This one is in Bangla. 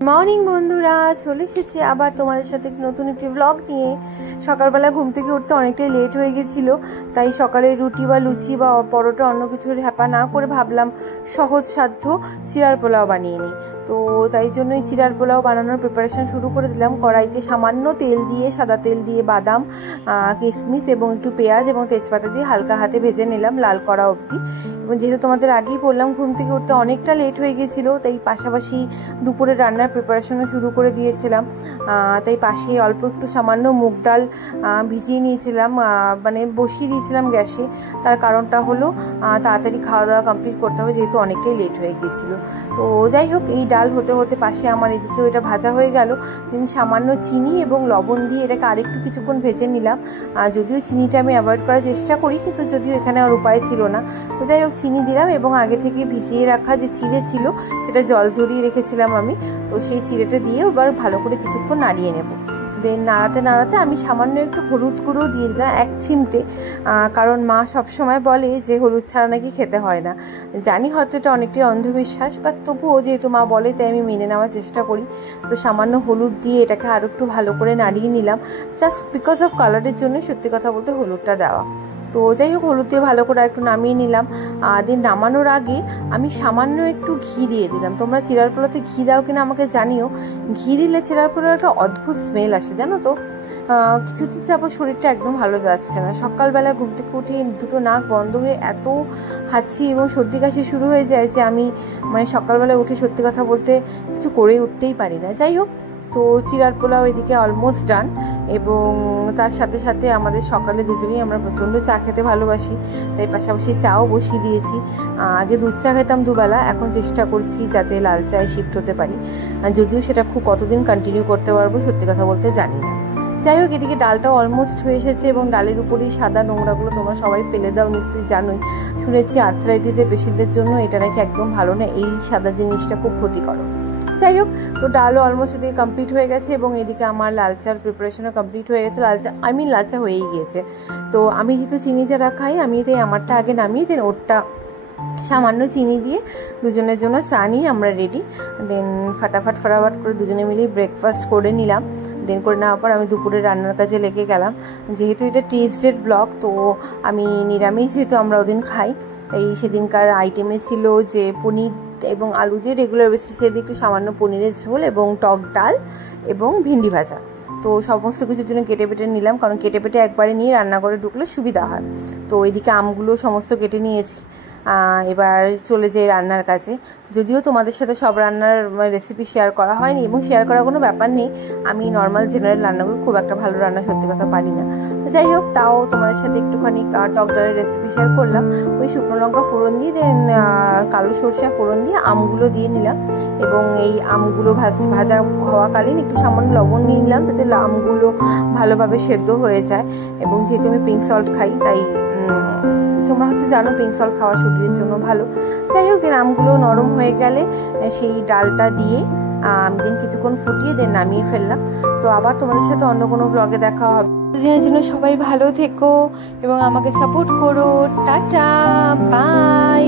মর্নিং বন্ধুরা, চলে এসেছি আবার তোমাদের সাথে নতুন একটি ব্লগ নিয়ে। সকালবেলা ঘুম থেকে উঠতে অনেকটাই লেট হয়ে গেছিল, তাই সকালে রুটি বা লুচি বা পরোটা অন্য কিছুর হ্যাপা না করে ভাবলাম সহজ সাধ্য চিড়ার পোলাও বানিয়ে নিই। তো তাই জন্যই চিড়ার পোলাও বানানোর প্রিপারেশন শুরু করে দিলাম। কড়াইতে সামান্য তেল দিয়ে, সাদা তেল দিয়ে বাদাম, কিশমিশ এবং একটু পেঁয়াজ এবং তেজপাতা দিয়ে হালকা হাতে ভেজে নিলাম লাল করা অবধি। এবং যেহেতু তোমাদের আগেই বললাম ঘুম থেকে উঠতে অনেকটা লেট হয়ে গেছিলো, তাই পাশাপাশি দুপুরে রান্নার প্রিপারেশনও শুরু করে দিয়েছিলাম। তাই পাশে অল্প একটু সামান্য মুগ ডাল ভিজিয়ে নিয়েছিলাম, মানে বসিয়ে দিয়েছিলাম গ্যাসে। তার কারণটা হলো তাড়াতাড়ি খাওয়া দাওয়া কমপ্লিট করতে হবে, যেহেতু অনেকটাই লেট হয়ে গেছিলো। তো যাই হোক, এই ডাল হতে হতে পাশে আমার এদিকেও এটা ভাজা হয়ে গেল। কিন্তু সামান্য চিনি এবং লবণ দিয়ে এটাকে আরেকটু কিছুক্ষণ ভেজে নিলাম। যদিও চিনিটা আমি অ্যাভয়েড করার চেষ্টা করি, কিন্তু যদিও এখানে আর উপায় ছিল না। তো যাই হোক, চিনি দিলাম এবং আগে থেকে ভিজিয়ে রাখা যে চিড়ে ছিল সেটা জল ঝরিয়ে রেখেছিলাম আমি। তো সেই চিড়েটা দিয়ে এবার ভালো করে কিছুক্ষণ নাড়িয়ে নেব। দেন নাড়াতে নাড়াতে আমি সামান্য একটু হলুদ গুঁড়ো দিয়ে দিলাম, এক চিমটে। কারণ মা সবসময় বলে যে হলুদ ছাড়া নাকি খেতে হয় না। জানি হয়তো এটা অনেকটাই অন্ধবিশ্বাস, বা তবুও যেহেতু মা বলে তাই আমি মেনে নেওয়ার চেষ্টা করি। তো সামান্য হলুদ দিয়ে এটাকে আরও একটু ভালো করে নাড়িয়ে নিলাম, জাস্ট বিকজ অফ কালারের জন্য সত্যি কথা বলতে হলুদটা দেওয়া। তো যাই হোক, হলুদ দিয়ে ভালো করে একটু নামিয়ে নিলাম। দিন নামানোর আগে আমি সামান্য একটু ঘি দিয়ে দিলাম। তোমরা চিড়ার পোলাওতে ঘি দাও কিনা আমাকে জানিও। ঘি দিলে চিড়ার পোলাও একটা অদ্ভুত স্মেল আসে, জানো তো। কিছুদিন যাবো শরীরটা একদম ভালো যাচ্ছে না। সকালবেলা ঘুম থেকে উঠে দুটো নাক বন্ধ হয়ে এত হাঁচি এবং সর্দি কাশি শুরু হয়ে যায় যে আমি মানে সকালবেলা উঠে সত্যি কথা বলতে কিছু করে উঠতেই পারি না। যাই হোক, তো চিড়ার পোলাও এদিকে অলমোস্ট ডান। এবং তার সাথে সাথে আমাদের সকালে দুজনেই আমরা প্রচণ্ড চা খেতে ভালোবাসি, তাই পাশাপাশি চাও বসিয়ে দিয়েছি। আগে দুধ চা খেতাম দুবেলা, এখন চেষ্টা করছি যাতে লাল চায় শিফট হতে পারি। যদিও সেটা খুব কতদিন কন্টিনিউ করতে পারবো সত্যি কথা বলতে জানি না। যাই হোক, এদিকে ডালটাও অলমোস্ট হয়ে এসেছে এবং ডালের উপরেই সাদা নোংরাগুলো তোমরা সবাই ফেলে দাও নিশ্চয়ই জানোই। শুনেছি আর্থ্রাইটিসের পেশেন্টদের জন্য এটা নাকি একদম ভালো না, এই সাদা জিনিসটা খুব ক্ষতিকর। যাই হোক, তো ডালও অলমোস্ট এদিকে কমপ্লিট হয়ে গেছে এবং এদিকে আমার লাল চার প্রিপারেশনও কমপ্লিট হয়ে গেছে। লাল চা হয়েই গিয়েছে। তো আমি যেহেতু চিনি চারা খাই, আমি এটাই আমারটা আগে নামিয়ে দেন ওরটা সামান্য চিনি দিয়ে দুজনের জন্য চা নিয়ে আমরা রেডি। দেন ফাটাফাট করে দুজনে মিলেই ব্রেকফাস্ট করে নিলাম। দেন করে নেওয়ার পর আমি দুপুরে রান্নার কাজে লেগে গেলাম। যেহেতু এটা টিউসডের ব্লগ, তো আমি নিরামিষ যেহেতু আমরা ওদিন খাই, তাই সেদিনকার আইটেমে ছিল যে পনির এবং আলু দিয়ে রেগুলার বেসিসে একটু সামান্য পনিরের ঝোল এবং টক ডাল এবং ভিন্ডি ভাজা। তো সমস্ত কিছুর জন্য কেটে পেটে নিলাম, কারণ কেটে পেটে একবারে নিয়ে রান্না করে ঢুকলে সুবিধা হয়। তো এদিকে আমগুলো সমস্ত কেটে নিয়েছি। এবার চলে যাই রান্নার কাছে। যদিও তোমাদের সাথে সব রান্নার রেসিপি শেয়ার করা হয়নি এবং শেয়ার করার কোনো ব্যাপার নেই, আমি নর্মাল জেনারেল রান্নাগুলো খুব একটা ভালো রান্না সত্যি কথা পারি না। তো যাই হোক, তাও তোমাদের সাথে একটুখানি টক ডালের রেসিপি শেয়ার করলাম। ওই শুকনো লঙ্কা ফোড়ন দিয়ে, দেন কালো সরষা ফোড়ন দিয়ে আমগুলো দিয়ে নিলাম এবং এই আমগুলো ভাজা হওয়াকালীন একটু সামান্য লবণ দিয়ে নিলাম যাতে আমগুলো ভালোভাবে সেদ্ধ হয়ে যায়। এবং যেহেতু আমি পিঙ্ক সল্ট খাই, তাই তোমরা হয়তো জানো পিঙ্ক সল্ট খাওয়া শরীরের জন্য ভালো। যাই হোক, এর আমগুলো নরম হয়ে গেলে সেই ডালটা দিয়ে দেন কিছুক্ষণ ফুটিয়ে দেন নামিয়ে ফেললাম। তো আবার তোমাদের সাথে অন্য কোনো ব্লগে দেখা হবে। দিনের জন্য সবাই ভালো থেকো এবং আমাকে সাপোর্ট করো। Tata, by.